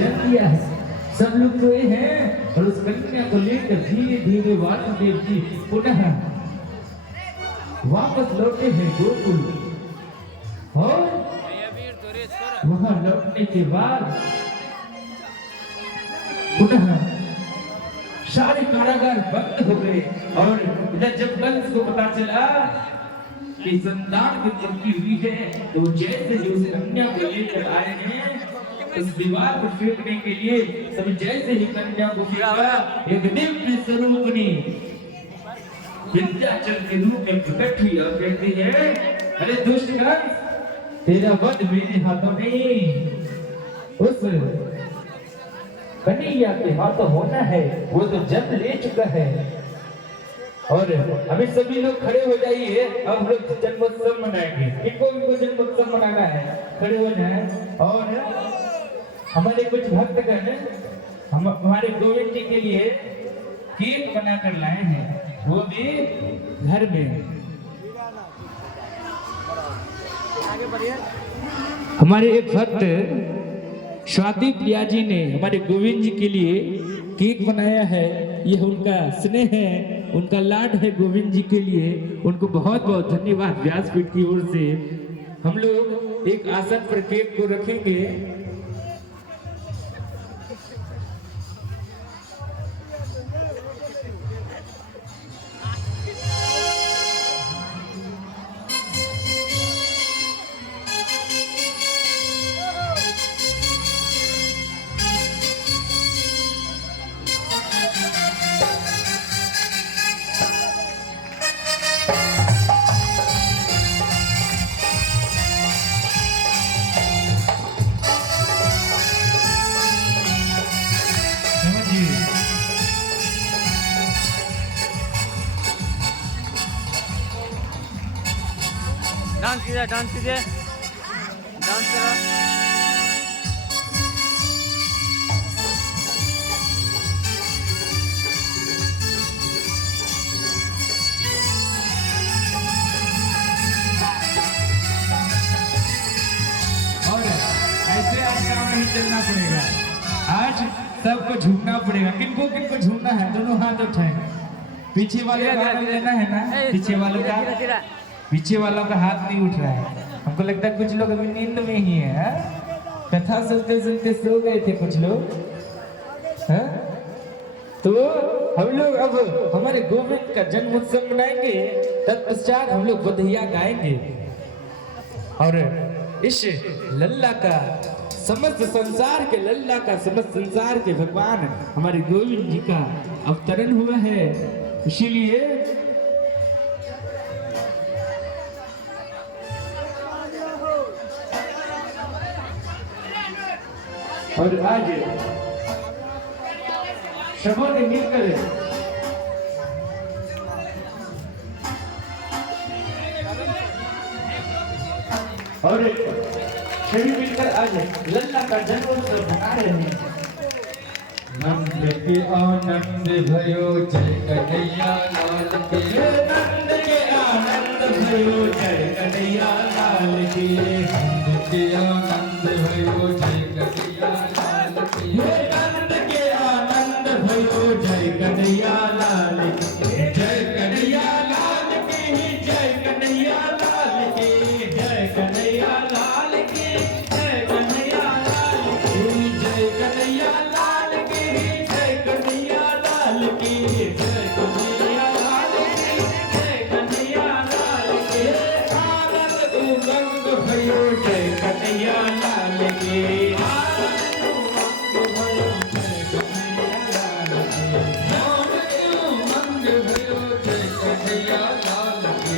जन्म दिया है। सब लोग सोए हैं और उस कन्या को लेकर धीरे धीरे वासुदेव जी पुनः वापस लौटे हैं गोकुल। और वहां लौटने के बाद पुनः सारे कारागार बंद हो गए। और इधर जब कंस को पता चला कि संतान की मृत्यु हुई है तो जैसे ही उस कन्या को लेकर आए हैं उस दीवार को फेंकने के लिए, सब जैसे ही कन्या को फेंका एक दिव्य स्वरूपनी विंध्याचल के रूप में प्रकट हुई और कहती है, अरे दुष्ट कंस, तेरा वध मेरे हाथों नहीं उस कन्हैया के हाथों होना है। वो तो जन्म ले चुका है। और अभी सभी लोग खड़े हो जाइए, अब हम लोग जन्मोत्सव मनाएंगे। इनको जन्मोत्सव मनाना है, खड़े होना है। और हमारे कुछ भक्तगण हम हमारे गोविंद जी के लिए केक बनाकर लाए हैं, वो भी घर में। हमारे एक भक्त स्वाति प्रिया जी ने हमारे गोविंद जी के लिए केक बनाया है। यह उनका स्नेह है, उनका लाड है गोविंद जी के लिए। उनको बहुत बहुत धन्यवाद व्यासपीठ की ओर से। हम लोग एक आसन पर केक को रखेंगे। डांस कीजिए, डांस कीजिए, डांस करो। और ऐसे आज काम नहीं चलना पड़ेगा, आज सबको झूमना पड़ेगा। किनको किनको झूमना है दोनों हाथ उठाएं। पीछे वाले का हाथ लेना है ना, पीछे वालों का हाथ नहीं उठ रहा है। हमको लगता है कुछ लोग अभी नींद में ही है। कथा सुनते सुनते सो गए थे कुछ लोग। तो हम लोग अब हमारे गोविंद का जन्म उत्सव मनाएंगे, तत्पश्चात हम लोग बधाइयाँ गाएंगे। और इस लल्ला का समस्त संसार के लल्ला का समस्त संसार के भगवान हमारे गोविंद जी का अवतरण हुआ है, इसीलिए और आज सबों ने मिलकर और सभी मिलकर आज लल्ला का जन्मोत्सव मना रहे हैं। नंद के आनंद भयो जय कन्हैया लाल की, नंद के आनंद भयो जय कन्हैया लाल की, नंद के आनंद भयो जय कन्हैया लाल की, नंद के आनंद भयो जय कन्हैया लाल की, जय कन्हैया लाल की, जय कन्हैया लाल की, जय कन्हैया लाल की, जय कन्हैया लाल की, जय कन्हैया लाल की, जय कन्हैया लाल की, जय कन्हैया लाल की, जय कन्हैया लाल की, आनंद उमंग भयो जय कन्हैया लाल की, आनंद उमंग भयो जय कन्हैया लाल की, आनंद उमंग भयो जय कन्हैया लाल की,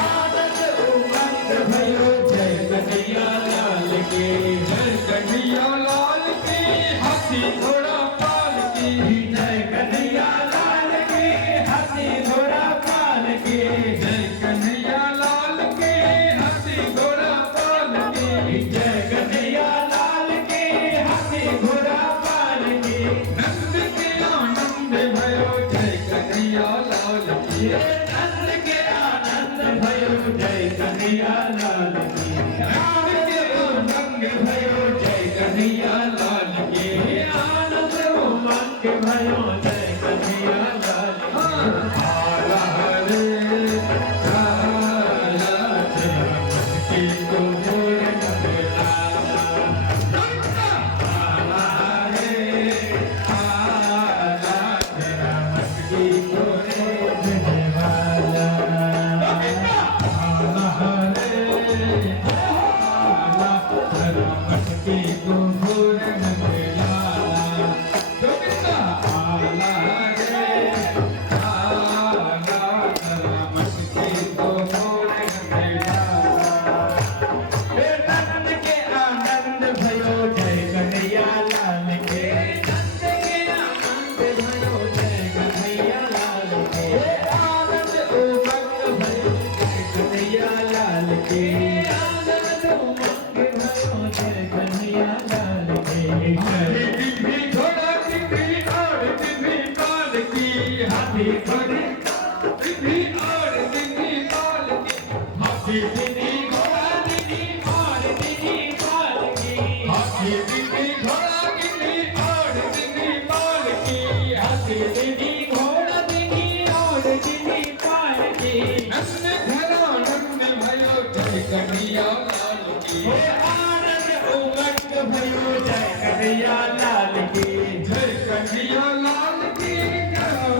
आनंद उमंग भयो जय कन्हैया लाल की, जय कन्हैया लाल की, हाथी घोड़ा पाल की, जय कन्हैया लाल की, हाथी घोड़ा पाल की, जय कन्हैया लाल की, हाथी घोड़ा पाल की, जय कन्हैया लाल की, हाथी घोड़ा पाल की, नंद के आनंद भयो जय कन्हैया लाल की, नंद के आनंद भयो जय कन्हैया लाल की, नंद के उमंग भयो जय कन्हैया लाल की, के भयो जय कन्हैया लाल की। आला रे आला तेरा मटकी को मोर नगला। आला रे आला तेरा मटकी को मोर वाला। आला रे आला तेरा मटकी को मोर नगला। गोविंदा आला रे आला तेरा मटकी को मोर नगला। नंद के आनंद भयो जय कन्हैया लाल के। नंद के आनंद भयो जय कन्हैया लाल के। आनंद उमंग भयो जय कन्हैया लाल के। आनंद उमंग भयो जय कन्हैया लाल के। हाथी दिव्य घोड़ा दिव्य और दिव्य काल की। हाथी घोड़े दिव्य और दिव्य काल की। हाथी दिव्य घोड़ा दिव्य और दिव्य काल की। हाथी दिव्य घोड़ा दिव्य और दिव्य काल की। हाथी दिव्य घोड़ा दिव्य और दिव्य काल की। नंद घरा नंद भयो जय कन्हैया लाल की। आनंद उमंग भयो जय कन्हैया लाल की। जय कन्हैया लाल की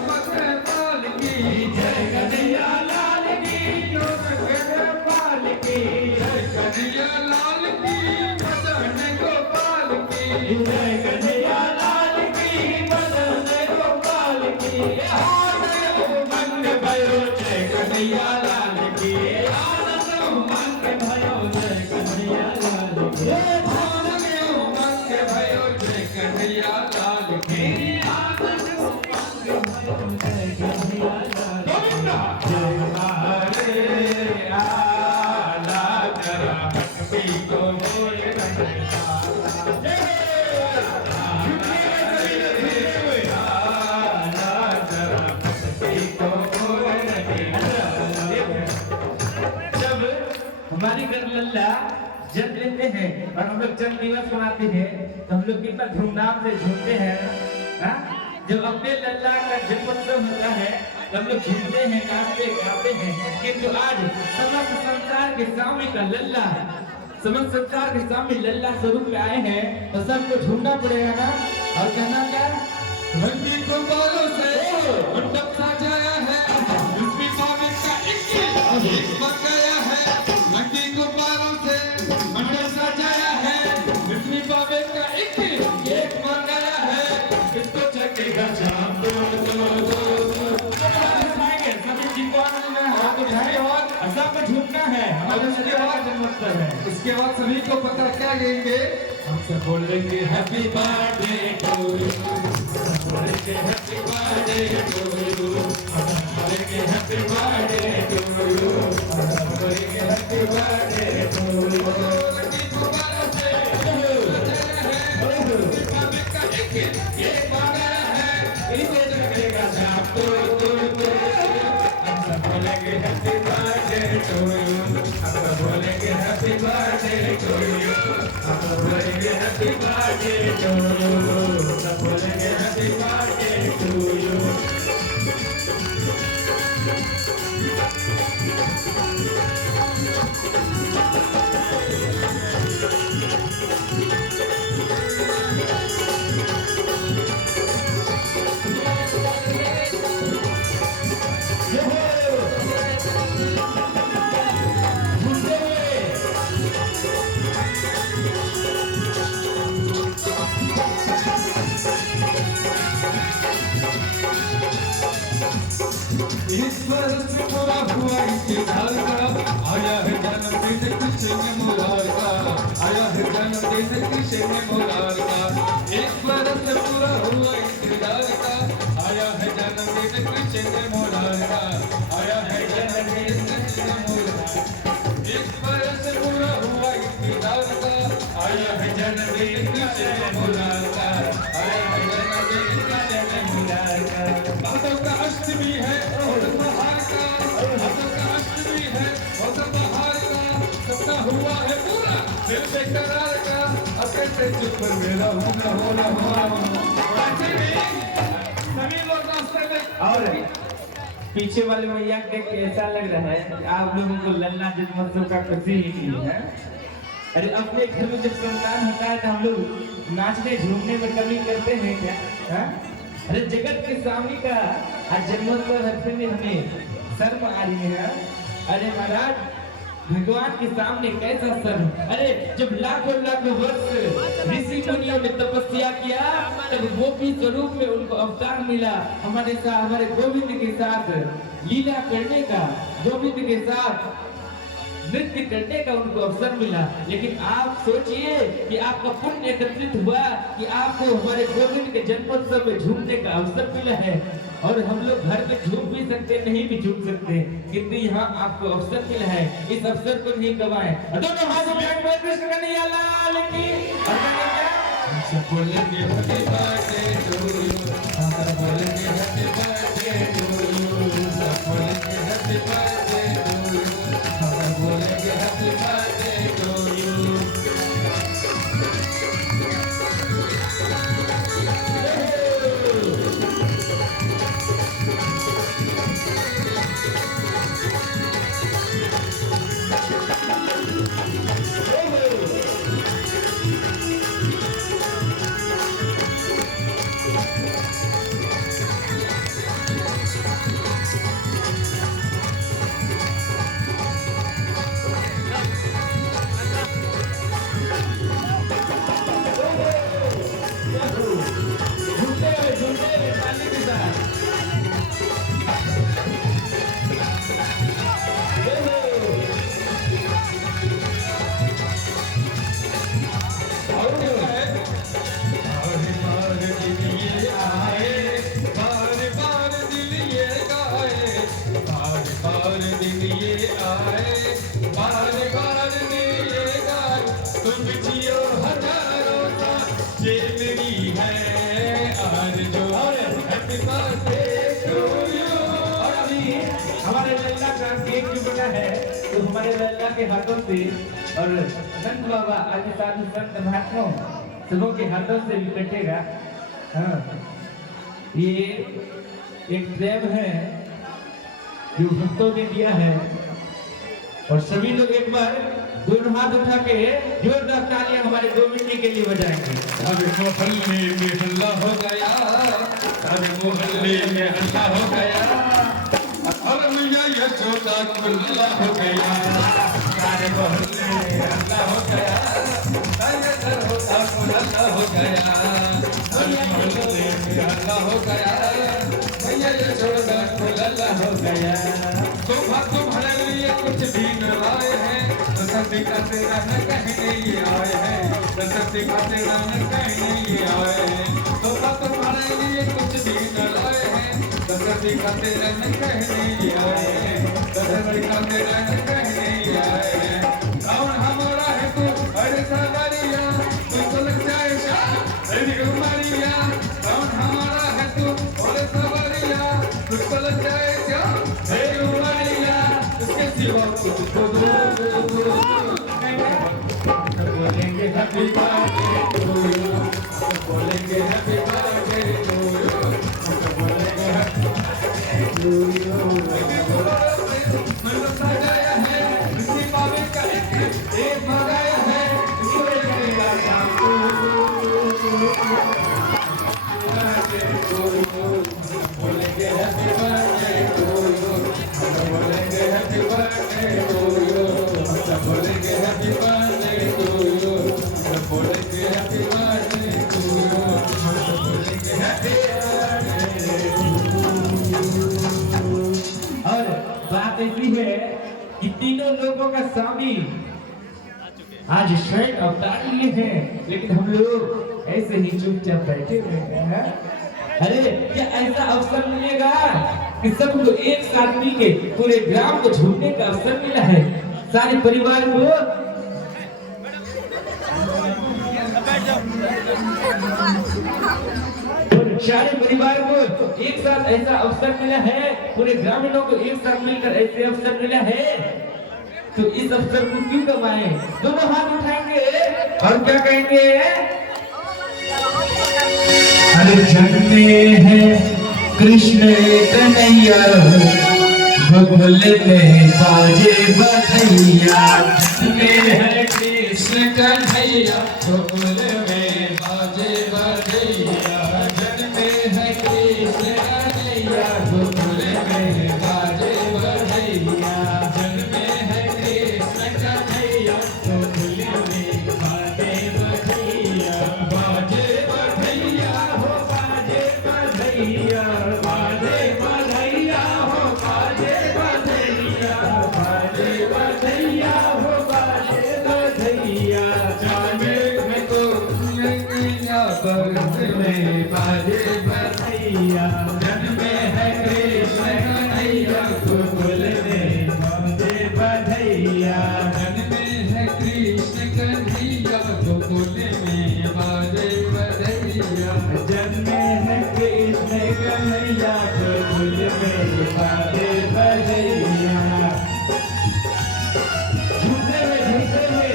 मत पाल की। जय कन्हैया लाल की पाल की। जय कन्हैया लाल की मदन गोपाल की। जय कन्हैया लाल की मदन गोपाल की। आनंद उमंग भयो जय कन्हैया लाल की। आनंद उमंग भयो जय कन्हैया लाल की। आनंद उमंग भयो जय कन्हैया लाल की। आनंद उमंग भयो जय कन्हैया लाल की। जय हरे आला तेरा मटकी को मोर नगला। आला तेरा मटकी को मोर नगला। जब हमारी घर लल्ला जन्म लेते हैं और हम लोग जन्म दिवस मनाते हैं तो हम लोग कितना धूमधाम से झूमते हैं। हाँ? जब अपने लल्ला का जन्मोत्सव होता है तो हम लोग झूमते हैं, नाचते गाते हैं। किंतु आज समस्त संसार के सामने का लल्ला, समस्त संसार के सामने लल्ला स्वरूप में आए हैं तो सबको झूमना पड़ेगा ना। और कहना क्या? रंगी गुब्बारों से मंडप सजाया है। लक्ष्मी स्वामी का एक बन गया है। रंगी गुब्बारों से मंडप सजाया है। लक्ष्मी स्वामी का एक बन गया है। इसको चकेगा शाम दो सभी चिंपाओं में हाथ उठाए और सबको झूमना है। हमारे इसके बाद जन्मोत्सव है। इसके बाद सभी को पता क्या लेंगे? हम सब बोलेंगे हैप्पी बर्थडे टू यू। बोलेंगे हैप्पी बर्थडे टू यू। बोलेंगे हैप्पी बर्थडे टू यू। बोलेंगे happy birthday to you. Lucky गुब्बारों से एक बार है। इसे जगेगा शाम तो हम सब बोलेंगे हैप्पी बर्थडे टू यू। हम सब बोलेंगे हैप्पी बर्थडे टू यू। हम सब बोलेंगे हैप्पी बर्थडे टू यू। सब बोलेंगे हैप्पी बर्थडे टू यू। ईश्वर से पूरा हुआ इंतजार का। आया है जन्मदिन कृष्ण मुरार का। आया है जन्मदिन कृष्ण मुरार का। ईश्वर से पूरा हुआ इंतजार का। आया है जन्मदिन कृष्ण मुरार का। आया है जन्मदिन कृष्ण मुरार। ईश्वर से पूरा हुआ इंतजार का। आया है जन्मदिन कृष्ण मुरार का। आया है जन्मदिन कृष्ण मुरार का। बातों का अष्टमी है और बहार का। बातों का अष्टमी है और बहार का। सबका हुआ है पूरा दिल बेकरार का। अब कैसे चुप मेरा होना होना होना। और पीछे वाले भैया देख के ऐसा लग रहा है कि आप लोगों को लल्ला जन्मोत्सव का खुशी ही नहीं है। अरे अपने घर में जब संतान होता है तो हम लोग नाचने झूमने में कमी करते हैं क्या? हा? अरे जगत के स्वामी का आज जन्मोत्सव रखने में हमें शर्म आ रही है। अरे महाराज भगवान के सामने कैसा शर्म। अरे जब लाखों लाखों वर्ष ऋषि मुनियों ने तपस्या किया तब गोपी स्वरूप में उनको अवतार मिला, हमारे साथ हमारे गोविंद के साथ लीला करने का, गोविंद के साथ नृत्य करने का उनको अवसर मिला। लेकिन आप सोचिए कि आपका पुण्य एकत्रित हुआ कि आपको हमारे गोविंद के जन्मोत्सव में झूमने का अवसर मिला है। और हम लोग घर में झूम भी सकते नहीं भी झूम सकते, किंतु यहाँ आपको अवसर मिला है, इस अवसर को नहीं गवाएं। दोनों हाथ में कृष्ण कन्हैया लाल की। सब बोलेंगे हैप्पी बर्थडे टू यू, हम बोलेंगे हैप्पी बर्थडे टू यू, सब बोलेंगे हैप्पी बर्थडे टू यू, हम बोलेंगे हैप्पी बर्थडे टू यू। हमारे लल्ला का केक जो बना है तो हमारे लल्ला के हाथों से और नंद बाबा आदि साधु संत महात्माओं सबों के हाथों से भी कटेगा। हाँ, ये एक प्रेम है जो भक्तों ने दिया है। और सभी लोग एक बार दोनों हाथ उठा के जोरदार तालियां हमारे गोविंद जी के लिए बजाएंगे। अब मोहल्ले में हल्ला हो गया, अब मोहल्ले में हल्ला हो गया, और मैया यशोदा खुल्ला हो गया, सारे मोहल्ले में हल्ला हो गया, यशोदा खुल्ला हो गया, सारे मोहल्ले में हल्ला हो गया, मैया यशोदा खुल्ला हो गया। शोभा तुम्हारे लिए कुछ भी न लाए हैं, दशरथ दिखाते रहना कहने ये आए हैं, दशरथ दिखाते रहना कहने ये आए हैं। शोभा तुम्हारे लिए कुछ भी न लाए हैं, दशरथ दिखाते रहना कहने ये आए हैं, दशरथ दिखाते रहना कहने ये आए हैं। रावण हमारा है तू अरे सागरिया, तुझको लग जाए शाह अरे कुमारिया, रावण हमारा है तू अरे सागरिया, तुझको लग जाए शाह अरे कुमारिया, उसके सिवा तुझको बोलेंगे हैप्पी बर्थडे टू यू, बोलेंगे हैप्पी बर्थडे टू यू, बोलेंगे हैप्पी बर्थडे टू यू। मतलब सजाया है किसी बाबे का एक भगाया है, इसको करेगा शाम को बोलेंगे हैप्पी बर्थडे टू यू, बोलेंगे हैप्पी बर्थडे टू यू, बोलेंगे हैप्पी बर्थडे टू यू, बोलेंगे हैप्पी बर्थडे टू यू, बोलेंगे हैप्पी बर्थडे टू यू। और बात ऐसी है कि तीनों लोगों का स्वामी आज स्वयं अवतार लिए हैं, लेकिन हम लोग ऐसे ही चुपचाप बैठे हुए हैं। अरे क्या ऐसा अवसर मिलेगा कि सब लोग एक साथ मिलके पूरे ग्राम को झूमने का अवसर मिला है, सारे परिवार को सारे परिवार को एक साथ ऐसा अवसर मिला है, पूरे ग्रामीणों को एक साथ मिलकर ऐसे अवसर मिला है, तो इस अवसर को क्यों गवाएं? दोनों हाथ उठाएंगे और क्या कहेंगे? अरे जगते हैं कृष्ण कन्हैया गोकुल में बाजे बधैया में है कृष्ण कन्हैया गोकुल में बाजे बधैया जन में है कृष्ण कन्हैया गोकुल में बाजे बधैया जन में है कृष्ण कन्हैया गोकुल में बाजे बधैया बाजे बधैया हो बाजे बधैया बाजे बधैया हो बाजे बधैया बाजे बधैया हो बाजे बधैया जाने में तो दुनिया भर में बाजे बधैया जन में है कृष्ण कन्हैया गोकुल में बाजे बधैया जन में है कृष्ण कन्हैया गोकुल में बाजे बधैया जन में है कृष्ण कन्हैया गोकुल में बाजे बधैया झूठे हुए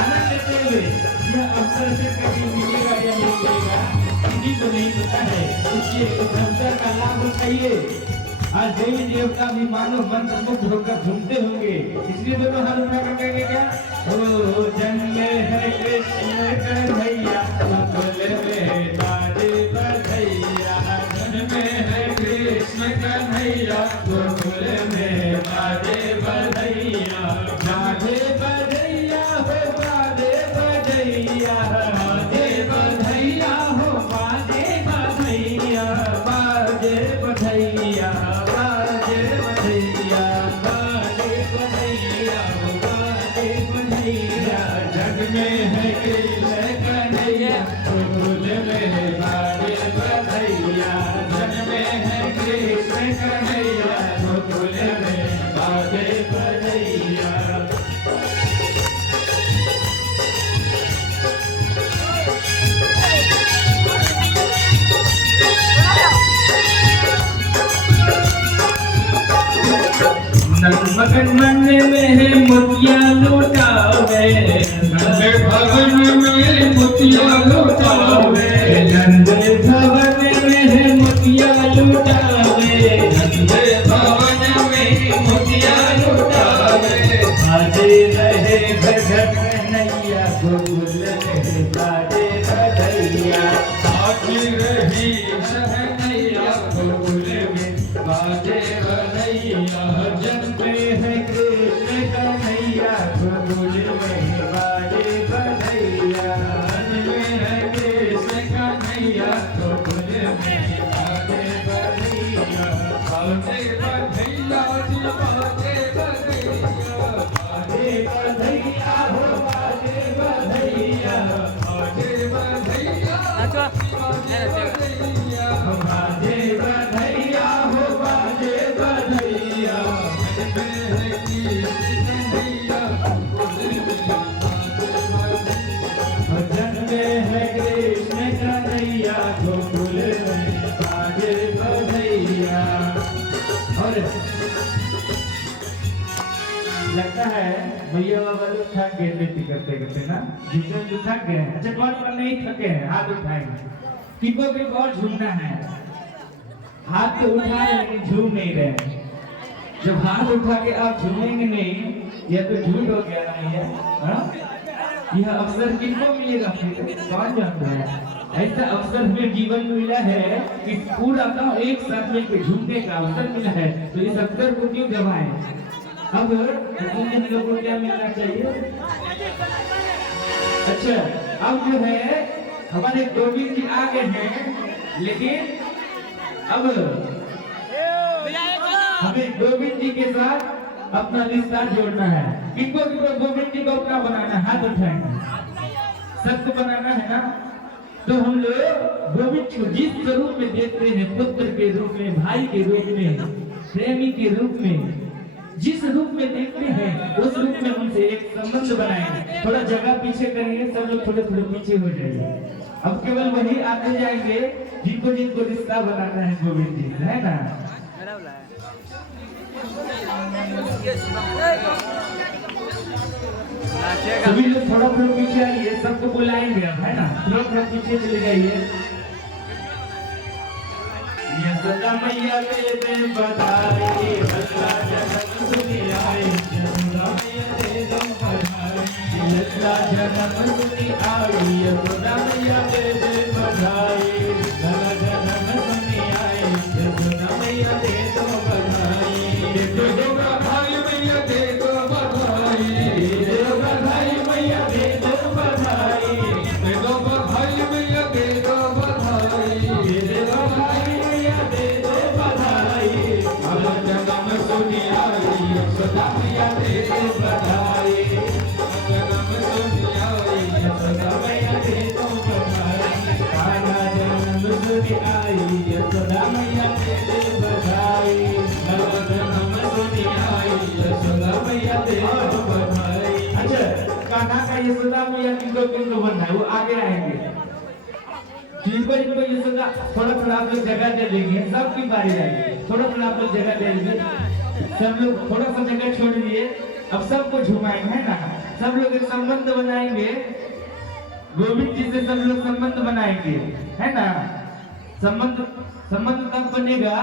आनंद लेते हुए यह अवसर से कभी मिलेगा या नहीं मिलेगा किसी को नहीं पता है, इसलिए इस अवसर का लाभ उठाइए। आज देवी देवता भी मानो मंत्र मुग्ध होकर झूमते होंगे, इसलिए दोनों हाथ उठाकर कहेंगे क्या? ओ जन में है कृष्ण कन्हैया गोकुल में बाजे बधैया जन में है कृष्ण कन्हैया गोकुल में बाजे बधैया बाजे बधैया हो बाजे बधैया बाजे बधैया हो बाजे बधैया बाजे बधैया बाजे बधैया बाजे बधैया हो बाजे बधैया जग में है कृष्ण कन्हैया गोकुल में बाजे बधैया जग में है कृष्ण कन्हैया गोकुल में बाजे बधैया मगन मन में है मोतिया लुटावे नंद भवन में मोतिया लुटावे नंद भवन में है मोतिया लुटावे नंद भवन में मोतिया लुटावे बाजे रहे भगत कन्हैया गोकुल में बाजे बधैया बाजी रही शहनैया गोकुल में बाजे बधैया जन में है कृष्ण कन्हैया गोकुल में बाजे बधैया जन में है कृष्ण कन्हैया गोकुल में बाजे बधैया बाजे बधैया जी बाजे बधैया बाजे बधैया हो बाजे बधैया बाजे बधैया नाचो नहीं नचेगा बाजे बधैया हो बाजे बधैया जन में है कृष्ण कन्हैया गोकुल में बाजे बधैया। और लगता है भैया बाबा लोग थक गए नृत्य करते करते ना, जितने जो थक गए। अच्छा कौन कौन नहीं थके हैं हाथ उठाएंगे, किसको भी और झूमना है? हाथ तो उठा रहे लेकिन झूम नहीं रहे। जब हाथ उठा के आप झूमेंगे नहीं, यह तो झूठ हो गया ना भैया। यह अवसर किसको मिलेगा फिर कौन जानता है? ऐसा अवसर हमें जीवन में मिला है कि पूरा गांव एक साथ मिलकर झूमने का अवसर मिला है, तो इस अवसर को क्यों गवाएं? अब इन लोगों को क्या मिलना चाहिए? अच्छा अब जो है हमारे गोविंद जी आ गए हैं, लेकिन अब हमें गोविंद जी के साथ अपना रिश्ता जोड़ना है। किनको गोविंद जी को अपना बनाना है? हाथ उठाएंगे, सबको बनाना है ना। तो हम लोग गोविंद जी को जिस स्वरूप में देखते हैं, पुत्र के रूप में, भाई के रूप में, प्रेमी के रूप में, जिस रूप में देखते हैं उस रूप में उनसे एक संबंध बनाएंगे। थोड़ा जगह पीछे करेंगे, सब लोग थोड़े थोड़े पीछे हो जाएंगे। अब केवल वही आते जाएंगे जिनको जिनको रिश्ता बनाना है गोविंद जी से, है ना। सभी लोग थोड़ा थोड़ा पीछे आइए, सबको बुलाएंगे अब, है ना। थोड़ा थोड़ा पीछे चले जाइए। यशोदा मैया दे दे बधाई, लल्ला जन्म सुनी आई, यशोदा मैया दे दे बधाई, लल्ला जन्म सुनी आई, यशोदा मैया दे दे बधाई, लल्ला जन्म सुनी आई, यशोदा मैया दे दो बधाई, दे दो बधाई मैया दे दो बधाई, दे दो बधाई मैया दे दो बधाई, दे दो बधाई मैया दे दो बधाई, दे दो बधाई मैया दे दो बधाई, लल्ला जन्म सुनी आई, यशोदा मैया दे दे बधाई, जन्म सुनी आई, यशोदा मैया दे दो बधाई, कान्हा जन्म सुनी आई, यशोदा मैया दे दे बधाई, लल्ला जन्म सुनी आई, यशोदा मैया दे दो बधाई। अच्छा, कान्हा का यशोदा मैया किनको बनना है वो आगे आएंगे। जिनको यशोदा थोड़ा आप लोग जगह दे देंगे, सबकी बारी आएगी, थोड़ा आप लोग जगह दे देंगे, सब लोग थोड़ा सा जगह छोड़ दिए, अब सबको झुमाएंगे है ना, सब लोग एक संबंध बनाएंगे, गोविंद जी से सब लोग संबंध बनाएंगे है ना। संबंध तब बनेगा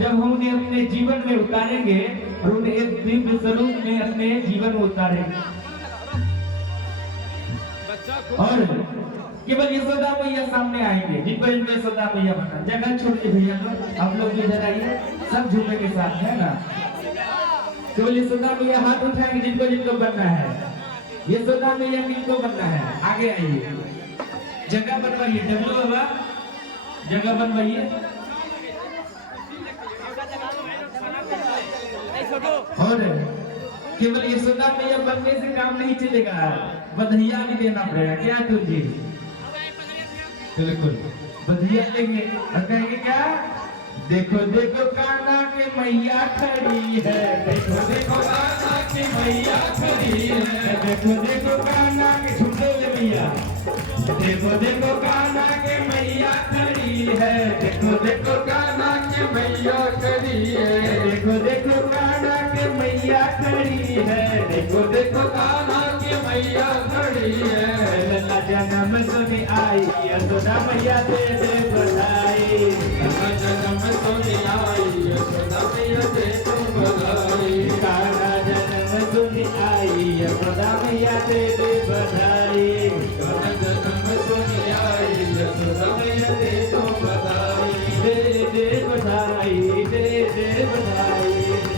जब हम उन्हें अपने जीवन में उतारेंगे और उन्हें एक दिव्य स्वरूप में अपने जीवन में उतारेंगे। और केवल यशोदा मैया सामने आएंगे, जिनको यशोदा मैया बना, जगह छोड़ के भैया लोग आप लोग इधर आइए, सब झूमे के साथ है ना। केवल यशोदा मैया हाथ उठाएंगे जिनको बनना है, यशोदा मैया किनको बनना है, आगे आइए, जगह बनवाइए, डब्लू बाबा जगह बनवाइए। और केवल यशोदा मैया बनने से काम नहीं चलेगा, बधाइयाँ भी देना पड़ेगा, क्या तुझे बिल्कुल बधाइयाँ देंगे और कहेंगे क्या, देखो देखो कान्हा के मैया खड़ी है, देखो देखो कान्हा की मैया खड़ी है, देखो देखो कान्हा के झुंडोले मैया, देखो देखो कान्हा के मैया खड़ी है, देखो देखो कान्हा के मैया खड़ी है, देखो देखो कान्हा के मैया खड़ी है, देखो देखो कान्हा के मैया खड़ी है, लल्ला जन्म सुनी आई, यशोदा मैया दे दे बधाई, लल्ला जन्म सुनी आई, यशोदा मैया दे दो बधाई, कान्हा जन्म सुनी आई, यशोदा मैया दे दे बधाई, कान्हा जन्म सुनी आई, यशोदा मैया दे दो बधाई, दे दे बधाई, दे दे बधाई,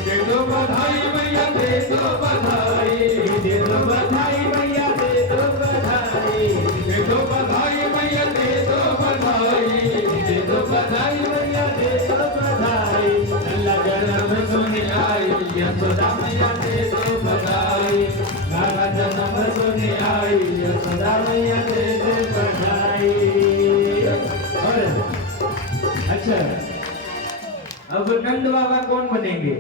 दे दो बधाई मैया दे दो बधाई, दे दो बधाई मैया दे दो बधाई, दे दो बधाई मैया दे दो बधाई, दे दो बधाई मैया दे दो बधाई, लल्ला जन्म सुनी आई, यशोदा मैया दे दो बधाई, कान्हा जन्म सुनी आई, यशोदा मैया दे दो बधाई। अच्छा, अब नंद बाबा कौन बनेंगे,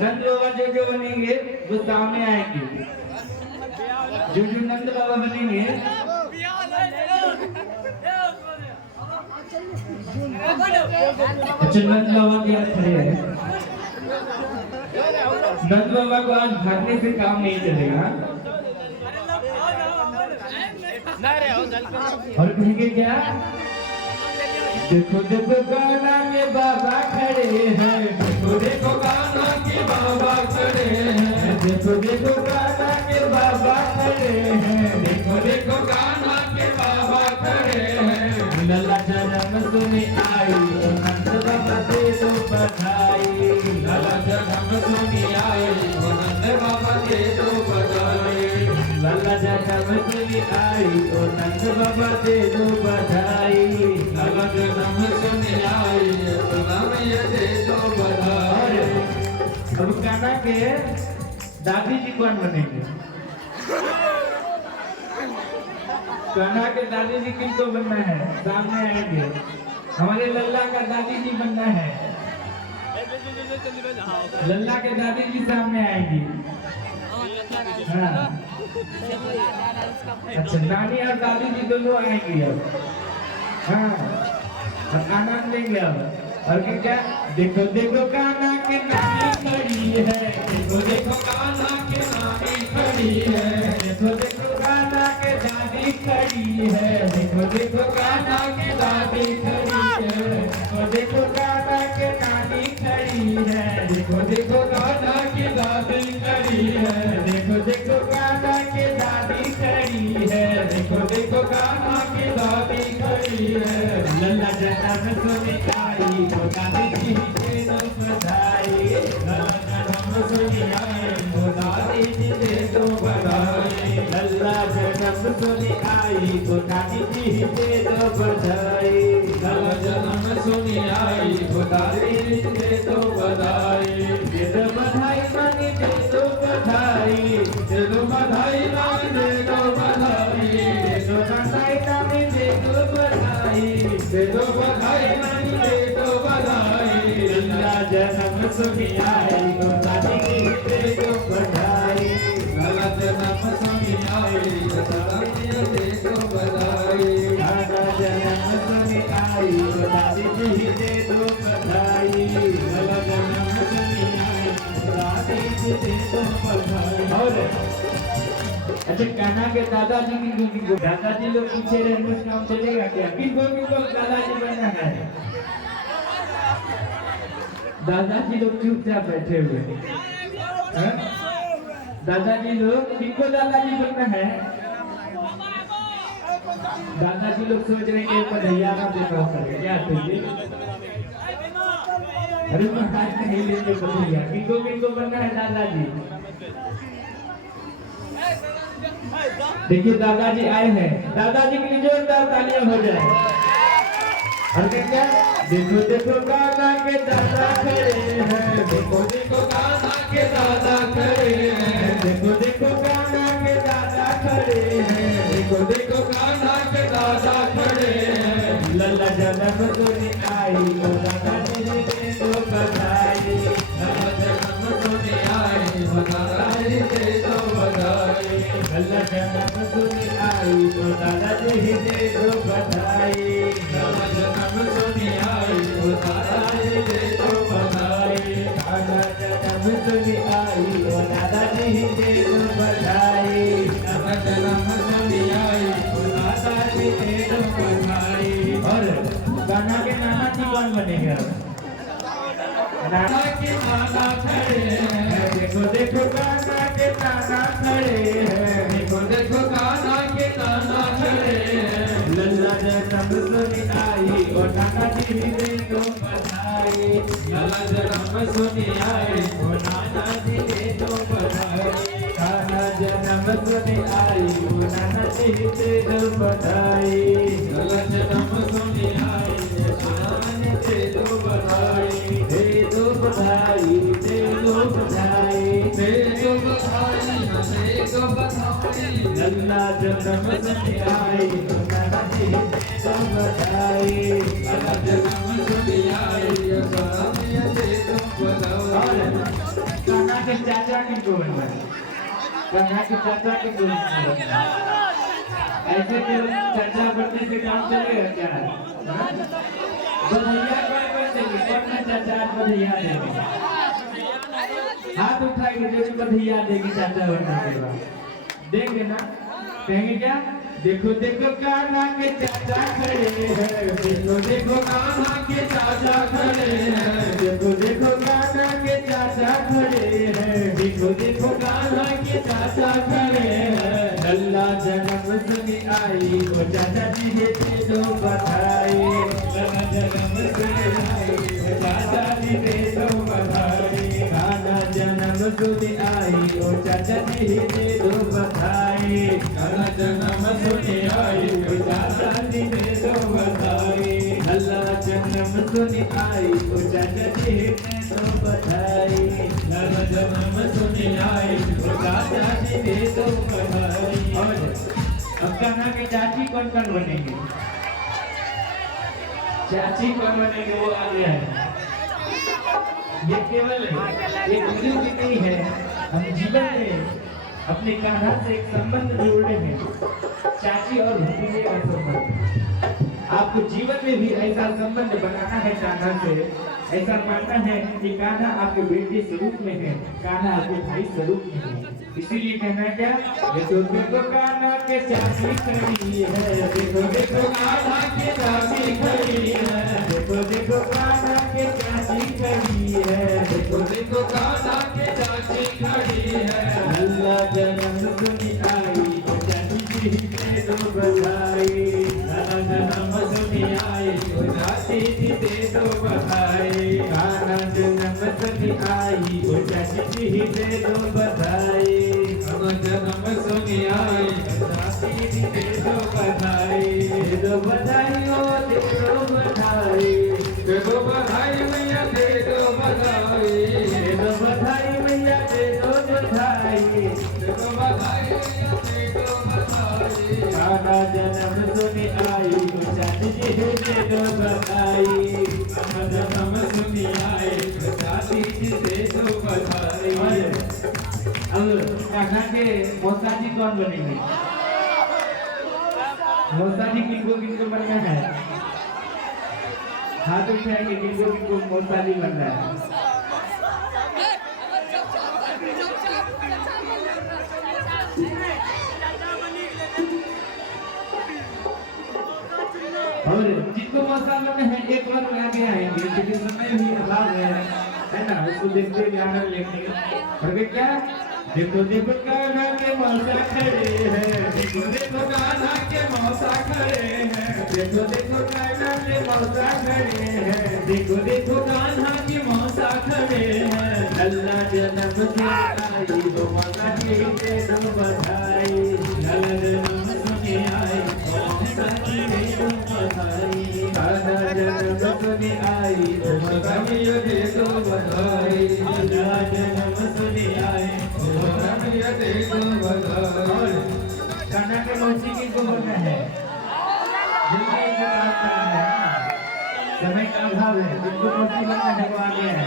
नंद बाबा जो बनेंगे वो सामने आएंगे, जो नंद बाबा बनेंगे, अच्छा नंद बाबा क्या खड़े हैं, नंद बाबा को आज भागने से काम नहीं चलेगा, और कहेंगे क्या, देखो देखो कान्हा के बाबा खड़े हैं, देखो देखो कान्हा के बाबा खड़े हैं, देखो देखो कान्हा के बाबा खड़े हैं, देखो देखो कान्हा के बाबा खड़े हैं, लल्ला जन्म सुनी आई, नंद बाबा दे दो बधाई, लल्ला जन्म सुनी आई, नंद बाबा दे दो बधाई, लल्ला जन्म सुनी आई, नंद बाबा दे दो बधाई, लल्ला जन्म सुनी आई, यशोदा मैया दे दो बधाई। अब कान्हा के दादी जी कौन बनेंगे, कान्हा के दादी जी किनको बनना है, सामने आएंगे, हमारे लल्ला का दादी जी बनना है, लल्ला के दादी जी सामने आएंगी, हाँ अच्छा, नानी और दादी जी दोनों आएंगी अब, हाँ और आनंद लेंगे अब, और क्या, देखो देखो कान्हा के नानी खड़ी है, देखो देखो कान्हा के नानी खड़ी है, देखो देखो कान्हा के दादी खड़ी है, देखो देखो कान्हा के दादी खड़ी है, देखो कान्हा की दादी खड़ी है, देखो देखो कान्हा की दादी खड़ी है, देखो देखो कान्हा की दादी खड़ी है। लल्ला जन्म सुनी आई वो दादी जी के दो बधाई, लल्ला जन्म सुनी आई वो दादी जी के दो बधाई, लल्ला जन्म सुनी आई वो दादी जी के दो बधाई, लल्ला जन्म सुनी आई वो दादी जी के दो बधाई। दे दो बधाई मानी दे दो बधाई, दे दो बधाई मानी दे दो बधाई, दे दो बधाई मानी दे दो बधाई, दे दो बधाई मानी दे दो बधाई। लल्ला जन्म सुनी आई वो दादी जी दे दो बधाई, लल्ला जन्म सुनी आई वो दादी जी दे दो बधाई, लल्ला जन्म सुनी आई वो दादी जी दे दो बधाई, लल्ला जन्म सुनी आई वो दादी जी दे दो बधाई। और अच्छा कान्हा के दादाजी की दादाजी लोग पीछे रहने से काम चलेगा क्या? किनको दादाजी बनना है? दादाजी लोग चुपचाप बैठे हुए हैं। दादाजी लोग किनको दादाजी बनना है? दादाजी लोग सोच रहे हैं पढ़ैया ना दे पाओ क्या चाहिए? अरे महाराज नहीं लेंगे पढ़ैया, किनको बनना है दादाजी? देखिए दादाजी आए हैं, दादाजी के लिए जोरदार तालियां हो जाए। और क्या? देखो देखो कान्हा के दादा खड़े हैं, देखो देखो कान्हा के दादा खड़े हैं, देखो देखो कान्हा के दादा खड़े हैं, देखो देखो कान्हा के दादा खड़े हैं। लल्ला जन्म सुनी आई वो दादाजी दे दो बधाई, लल्ला जन्म सुनी आई वो दादाजी दे दो बधाई, लल्ला जन्म सुनी आई वो दादाजी दे दो बधाई, लल्ला जन्म सुनी आई वो दादाजी दे दो बधाई, लल्ला जन्म सुनी आई वो दादाजी दे दो बधाई, लल्ला जन्म सुनी आई वो दादाजी दे दो बधाई। और कान्हा के नाना जी कौन बनेगा? नाना के नाना खड़े हैं, देखो देखो कान्हा के नाना खड़े हैं, देखो देखो कान्हा के नाना खड़े हैं। लल्ला जन्म सुनी आई वो नाना जी दे दो बधाई, लल्ला जन्म सुनी आई वो नाना जी दे दो बधाई, कान्हा जन्म सुनी आई वो नाना जी दे दो बधाई, लल्ला जन्म सुनी आई वो नाना जी दे दो बधाई, दे दो बधाई दे दो बधाई दे दो बधाई दे दो बधाई। लल्ला जन्म सुनी आई वो नाना जी दे दो बधाई, लल्ला जन्म सुनी आई वो नाना जी दे दो बधाई। कान्हा के चाचा किनको बनना है? कान्हा के चाचा किनको बनना है? ऐसे केवल चाचा बनने से काम चलेगा क्या? बधैया कौन देंगे? कौन चाचा बधैया देंगे? हाथ उठाएंगे जो भी बधैया देगी चाचा बनने के बाद देंगे ना? कहेंगे क्या? देखो देखो कान्हा के चाचा खड़े हैं, देखो देखो कान्हा के चाचा खड़े हैं, देखो देखो कान्हा के चाचा खड़े हैं, देखो देखो कान्हा के चाचा खड़े हैं। लल्ला जन्म सुनी आई वो चाचा जी दे दो बधाई, लल्ला जन्म सुनी आई वो चाचा जी दे दो बधाई, कान्हा जन्म सुनी आई वो चाचा जी दे दो बधाई, कान्हा जन्म सुनी आई वो चाचा जी दे दो बधाई, लल्ला जन्म सुनी आई वो चाचा जी दे दो बधाई, लल्ला जन्म सुनी आई वो चाचा जी दे दो बधाई। और अब कान्हा के चाची कौन कौन बनेंगे? चाची कौन बनेंगे वो आ गया है। ये केवल एक बुजुर्ग नहीं है, हम जीवन में अपने कान्हा से एक संबंध जोड़े हैं, चाची और भतीजे का संबंध। आपको जीवन में भी ऐसा संबंध बनाना है कान्हा से, ऐसा मानना है कि कान्हा आपके बेटे स्वरूप में है, कान्हा आपके भाई स्वरूप में है। इसीलिए कहना क्या? देखो देखो कान्हा के चाची खड़ी है, देखो देखो कान्हा के चाची खड़ी है, देखो देखो कान्हा के चाची खड़ी है, देखो देखो जन्म सुनी आई ओ चाची जी दे दो बधाई कान्हा जन्म सुनी आई ओ चाची जी दे दो बधाई कान्हा जन्म सुनी आई ओ चाची जी दे दो बधाई दे दो बधाई ओ दे दो बधाई दे दो बधाई मैया दे दो बधाई दे दो बधाई मैया दे दो बधाई दे दो बधाई मैया दे दो बधाई कान्हा जन्म सुनी आई ओ चाची जी दे दो बधाई कान्हा जन्म सुनी आई ओ चाची जी दे दो बधाई। अब कान्हा के मौसा जी कौन बनेंगे? मौसा जी किनको बनना है? हाथ उठाएंगे किनको मौसा जी बनना है? और जिनको मौका मिलना है एक बार आगे आएंगे क्योंकि समय भी अभाव है ना, उसको देखते हुए आना लेंगे। और वे क्या देखो देखो कान्हा के मौसा खड़े हैं, देखो देखो कान्हा के मौसा खड़े हैं, देखो देखो कान्हा के मौसा खड़े हैं, देखो देखो कान्हा के मौसा खड़े हैं। लल्ला जन्म से आई वो मौसा जी दे दो बधाई, लल्ला जन्म सुनी आई वो मौसा जी दे दो बधाई, कान्हा जन्म सुनी आई वो मौसा जी दे दो बधाई, लल्ला जन्म सुनी आई दे दो बधाई। कान्हा के मौसी किनको बनना है? जिनका इंतजार कर रहे हैं, समय का अभाव है, जिनको मौसी बनना है वो आगे है।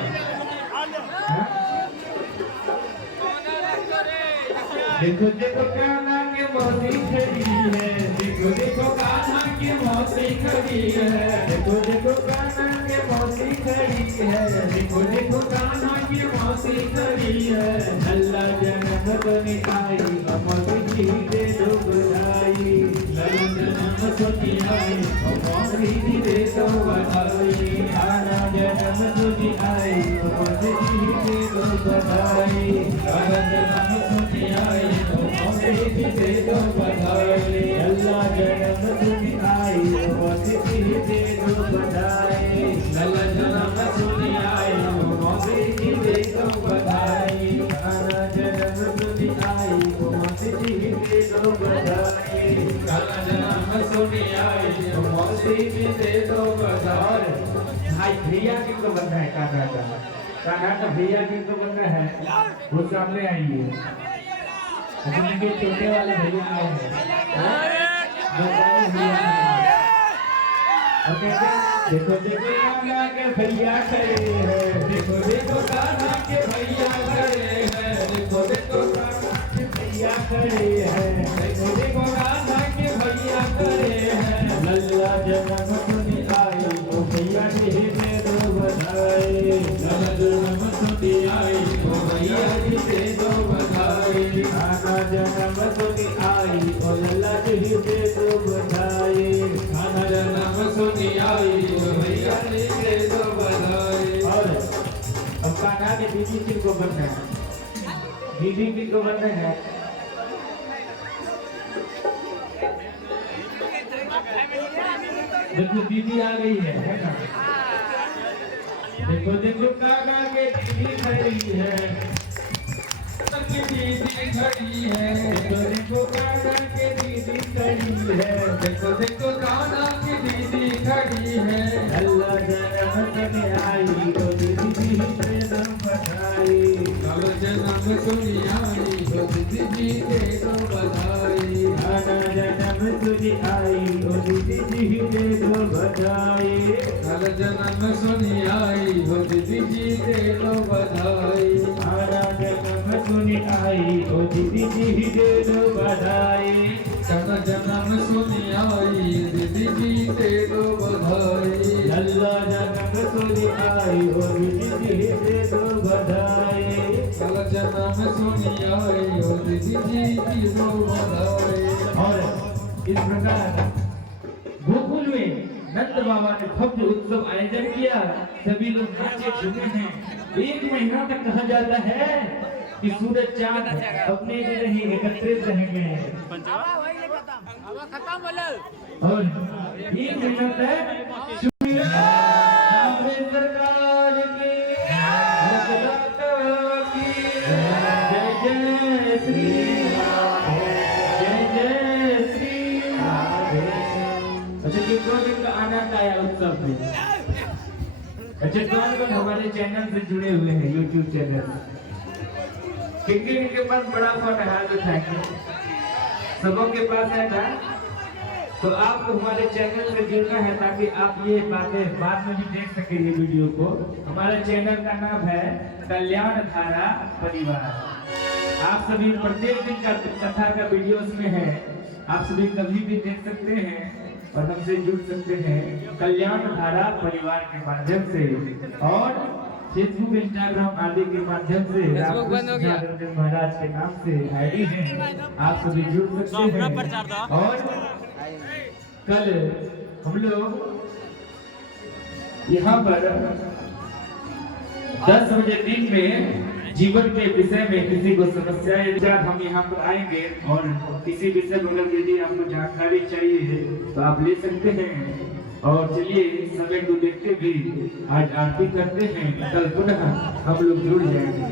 देखो देखो कान्हा के मौसी खड़ी है, देखो देखो कान्हा के मौसी खड़ी है, देखो देखो कान्हा के मौसी खड़ी है, देखो देखो कान्हा की मौसी खड़ी है। लल्ला जन्म सुनी आई मौसी जी दे दो बधाई, लल्ला जन्म सुनी आई मौसी जी दे दो बधाई, कान्हा जन्म सुनी आई मौसी जी दे दो बधाई, कान्हा जन्म सुनी आई मौसी जी दे दो बधाई, लल्ला जन्म सुनी आई मौसी जी दे दो बधाई, लल्ला जन्म सुनी आई मौसी जी दे दो बधाई, कान्हा जन्म सुनी आई मौसी जी दे दो बधाई, कान्हा जन्म सुनी आई मौसी जी दे दो बधाई। भाई भैया किनको बनना है कान्हा का? कान्हा का भैया किनको बनना है? वो सामने आइए। अपने छोटे वाले भैया आए हैं, जो बड़े भैया हैं। और कहते हैं देखो देखो कान्हा के भैया खड़े हैं, देखो देखो कान्हा के भैया खड़े हैं, देखो देखो कान्हा के भैया खड़े हैं, देखो देखो कान्हा के भैया खड़े हैं। लल्ला जन्म सुनी आई वो भैया जी दे दो बधाई, लल्ला जन्म सुनी आई वो भैया जी दे दो बधाई, कान्हा जन्म सुनी आई वो लल्ला जी दे दो बधाई, कान्हा जन्म सुनी आई वो भैया जी दे दो बधाई। और अब कान्हा के दीदी किनको बनना है? दीदी किनको बनना है? देखो दीदी आ गई है ना? देखो देखो कान्हा के दीदी खड़ी है, दीदी खड़ी है, देखो देखो कान्हा के दीदी खड़ी है, देखो देखो कान्हा की दीदी खड़ी है। लल्ला जन्म सुनी आई तो दीदी जी दे दो बधाई, लल्ला जन्म सुनी आई तो दीदी जी दे दो बधाई, कान्हा जन्म सुनी आई तो दीदी जी दे दो बधाई, लल्ला जन्म सुनी आई तो दीदी जी दे दो बधाई, कान्हा जन्म सुनी आई तो दीदी जी दे दो बधाई, कान्हा जन्म सुनी आई दीदी जी दे दो बधाई, लल्ला जन्म सुनी आई और दीदी जी दे दो बधाई, लल्ला जन्म सुनी आई और दीदी जी दे दो बधाई। और इस प्रकार गोकुल में नंद बाबा ने भव्य उत्सव आयोजन किया, सभी लोग नाचे झूमे हैं। 1 महीना तक कहा जाता है कि सूरज चांद अपने जगह ही एकत्रित रहेंगे। खत्म और ये मिन्नत है शुक्रिया सरकार की जय जय श्री अच्छा कितनों दिन का आनंद आया उत्सव में। अच्छा कौन हमारे चैनल से जुड़े हुए हैं यूट्यूब चैनल किनके पास बड़ा फोन है हाथ उठाएंगे सबों के पास है ना तो आपको हमारे चैनल से जुड़ना है ताकि आप ये बातें बाद में भी देख सके ये वीडियो को। हमारे चैनल का नाम है कल्याण धारा परिवार। आप सभी प्रत्येक दिन का कथा का वीडियो उसमें है आप सभी कभी भी देख सकते हैं और हमसे जुड़ सकते हैं कल्याण धारा परिवार के माध्यम से और फेसबुक इंस्टाग्राम आदि के माध्यम से महाराज के नाम से आईडी है आप सभी जुड़ सकते हैं। और कल हम लोग यहाँ पर 10 बजे दिन में जीवन के विषय में किसी को समस्याएं जब हम यहाँ पर आएंगे और किसी विषय में अगर यदि आपको जानकारी चाहिए तो आप ले सकते हैं। और चलिए समय को देखते भी आज आरती करते हैं कल पुनः हम लोग जुड़ जाएंगे।